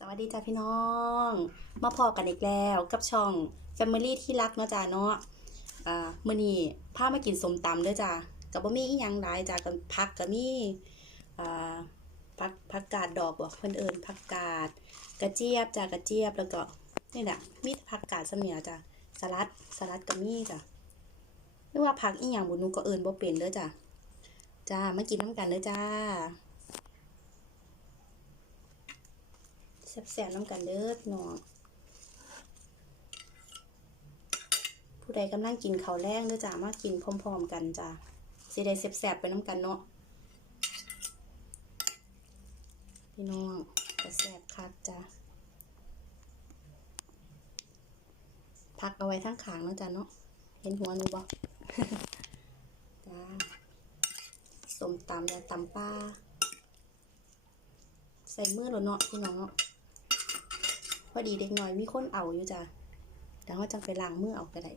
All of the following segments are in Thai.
สวัสดีจ้าพี่น้อง มาพอกันอีกแล้วกับช่อง Family ที่รักเนาะจ้าเนาะอ่ามื้อนี้พามากินสมตำเด้อจ้าก็บ่มีอีหยังหลายจ้าก็ผักก็มีอ่าผักผักกาดดอกบ่เพิ่นเอิ้นผักกาด กระเจี๊ยบจ้ากระเจี๊ยบแล้วก็นี่แหละมีผักกาดซำเนี่ยจ้าสลัดสลัดก็มีจ้าหรือว่าผักอีหยังบ่หนูก็เอิ้นบ่เป็นเด้อจ้าจ้ามากินน้ำกันเด้อจ้า แซ่บๆน้ำกันเด้อพี่น้องผู้ใดกำลังกินข้าวแรงเด้อจ้ามากินพร้อมๆกันจ้าสิได้แซ่บๆไปน้ำกันเนาะพี่น้องก็แซ่บคักจ้าพักเอาไว้ทั้งขางเนาะจ้าเนาะเห็นหัวหนูบ่จ้าสมตำและตำปลาใส่มือแล้วเนาะพี่น้องเนาะ อดีเด็กน้อยมีคนเอาอยู่จ้ะแต่ว่าจังไปล้างมือเอาก็ได้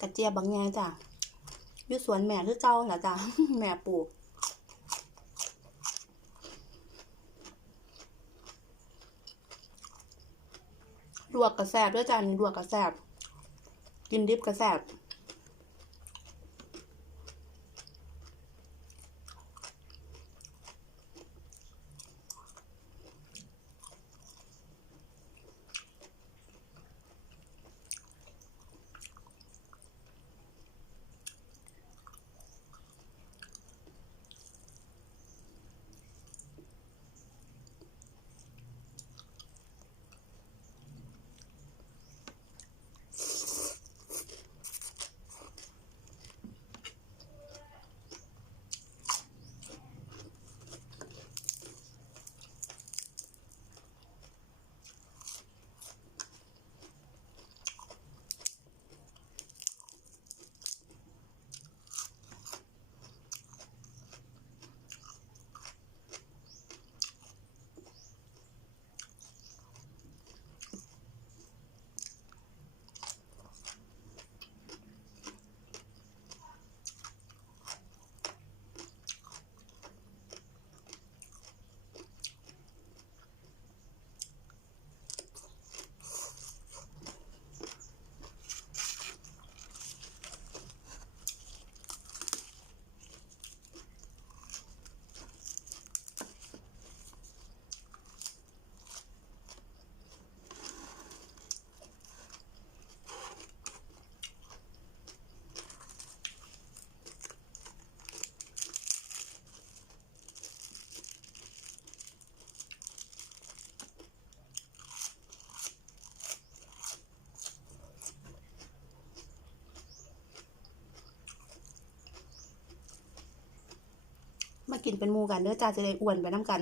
กระเจี๊ยบบางแงจ้ะอยู่สวนแม่คือเจ้าเหรอจ้ะ แม่ปลูก วกกระแสบด้วยจานลวกกระแสบกินดิบกระแสบ กินเป็นมูกันเด้อจ้าจะได้อ้วนไปน้ำกัน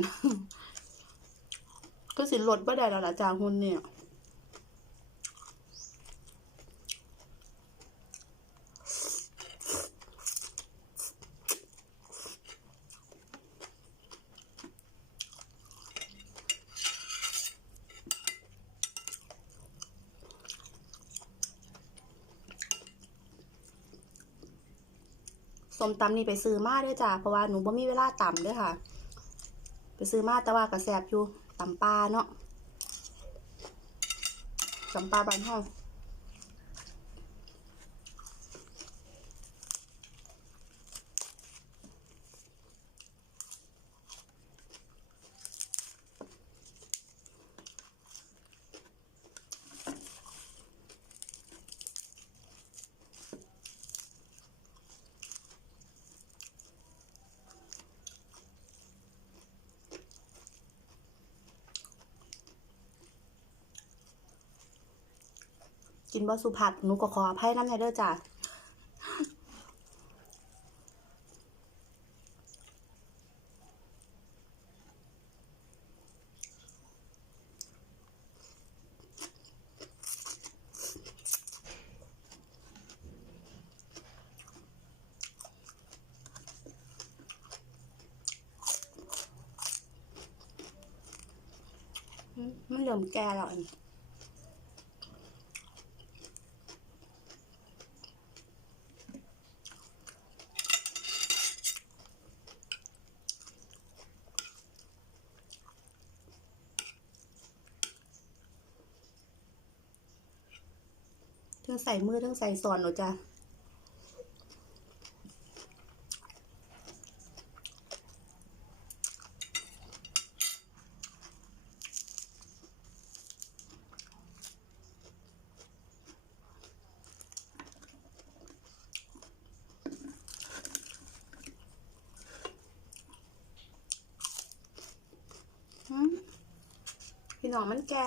ก็สิลดบ่ได้แล้วล่ะจ้าหุ่นเนี่ย สมตำนี่ไปซื้อมาด้วยจ้ะเพราะว่าหนูบ่มีเวลาตำด้วยค่ะ ไปซื้อมาแต่ว่ากระแสบอยู่ตำปลาเนาะตำปลาบานห้อง กินบอสุผัดหนูก็ขออภัยน้ำไทเดอร์จ้ะมันเหลือมแกแล้วอัน ทั้งใส่มือทั้งใส่สอนหนูจ้ะพี่น้องมันแก่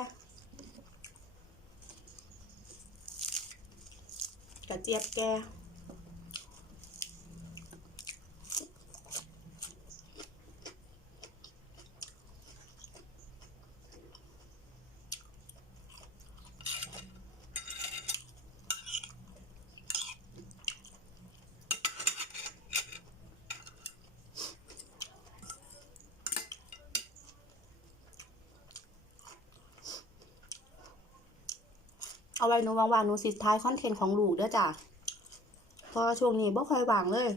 กระเจี๊ยบแก่ เอาไว้หนูว่างๆหนูสิท้ายคอนเทนต์ของลูกเด้อจ้ะพอช่วงนี้บ่ค่อยว่างเลย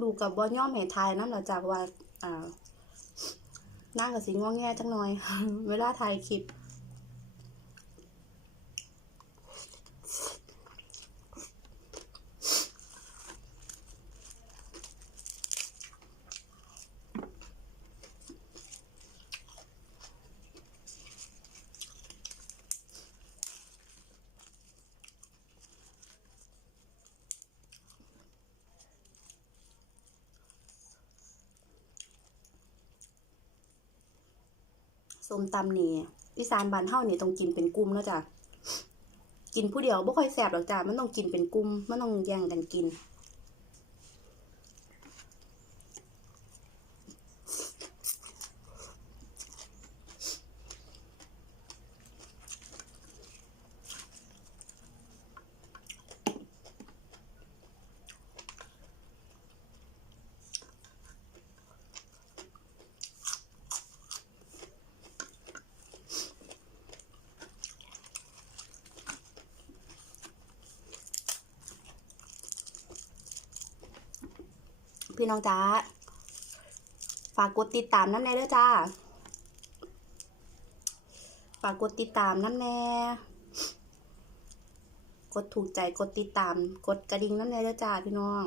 ลูกกับบ่ย่อมแห้ทายนำล่ะจ้ะเพราะว่าอ่านั่งกับสิงอแงจังหน่อย เวลาถ่ายคลิป ส้มตำนี่อีสานบ้านเฮานี่ต้องกินเป็นกลุ่มเนาะจ้ะกินผู้เดียวบ่ค่อยแซ่บหรอกจ้ะมันต้องกินเป็นกลุ่มมันต้องแย่งกันกิน พี่น้องจ้า ฝากกดติดตามน้ำแน่ด้วยจ้า ฝากกดติดตามน้ำแน่ กดถูกใจ กดติดตาม กดกระดิ่งน้ำแน่ด้วยจ้าพี่น้อง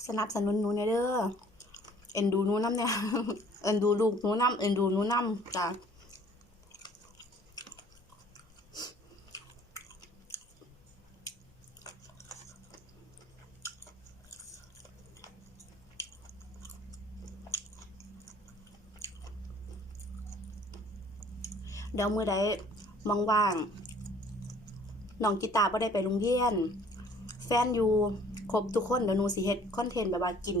ส นับสนุนหนูแน่เด้อเอ็นดูหนูน้ำเนี่ยเอ็นดูลูกหนูน้ำเอ็นดูหนูน้ำจ้ะเดี๋ยวมื่อใดว่างน้องกีตาร์บ่ได้ไปโรงเรียน แฟนอยู่ ครบทุกคนเดี๋ยวหนูสิเฮ็ดคอนเทนต์แบบว่ากิน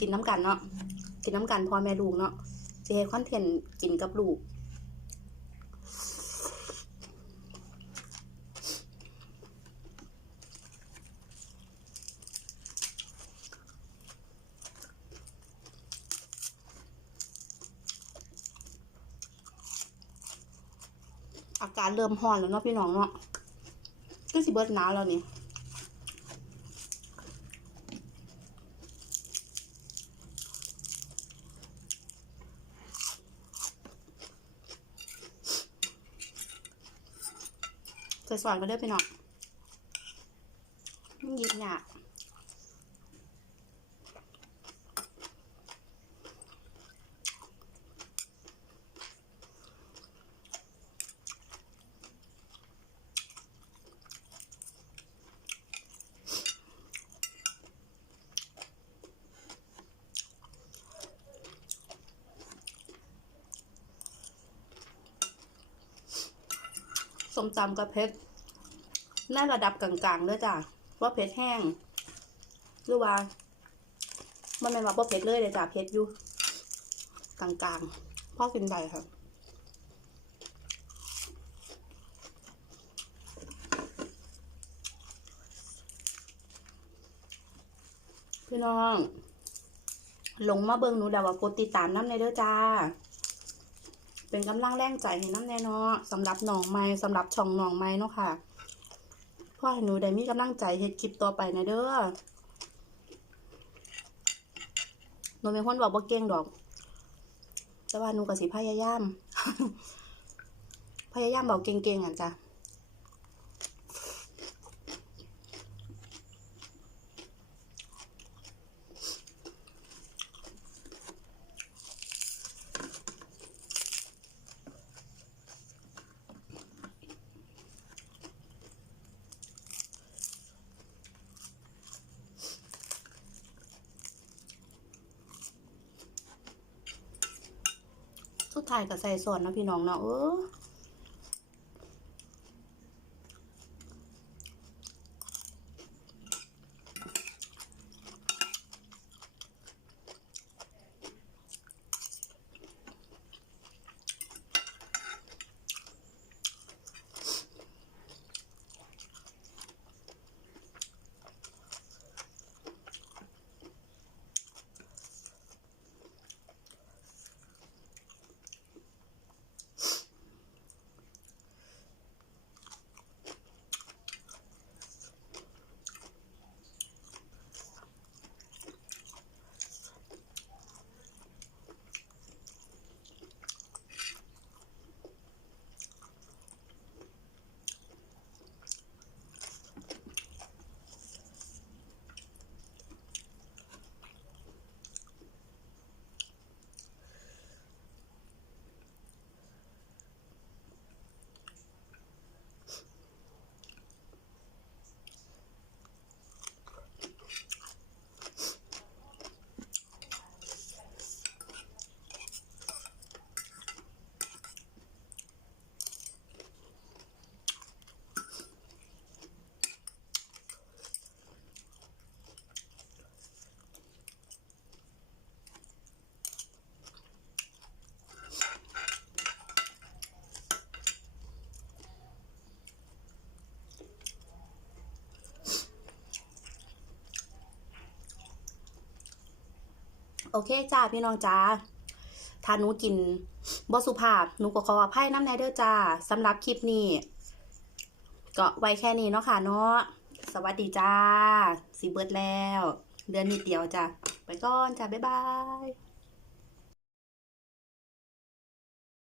กินน้ำกันเนาะกินน้ำกันพ่อแม่ลูกเนาะสิเฮ็ดคอนเทนต์กินกับลูกอาการเริ่มร้อนแล้วเนาะพี่น้องเนาะก็สิเบิดหนาวแล้วนี่ ส่ซอยก็เด้ไปหน่อยมันยิบหยาบ ส้มตำกับเผ็ดในระดับกลางๆเด้อจ้ะว่าเผ็ดแห้ง หรือว่ามันเป็นว่าบ่เผ็ดเลยเลยจ้ะเผ็ดอยู่กลางๆพ่อกินได้ค่ะพี่น้อง ลงมาเบิ่งหนูดาวว่ากดติดตามน้ำในเด้อจ้า เป็นกำลังแรงใจให้น้ำแน่นอนสำหรับหนองไม้สำหรับช่องหนองไม้เนาะค่ะพ่อให้หนูได้มีกำลังใจเฮ็ดคลิปต่อไปนะเด้อหนูเป็นคนบอกบ่เก่งดอก แต่ว่าหนูก็สิพยายาม พยายามบอกเก่งๆอะจ้ะ สุดท้ายก็ใส่ส่วนนะพี่น้องเนาะเออ โอเคจ้าพี่น้องจ้าถ้าหนูกินบสุภาพหนูก็ขออภัยน้ำแนเด้อจ้าสำหรับคลิปนี้ก็ไว้แค่นี้เนาะค่ะเนาะสวัสดีจ้าสีเบิร์ดแล้ว เดือนนิดเดียวจ้ะไปก่อนจ้าบ๊ายบาย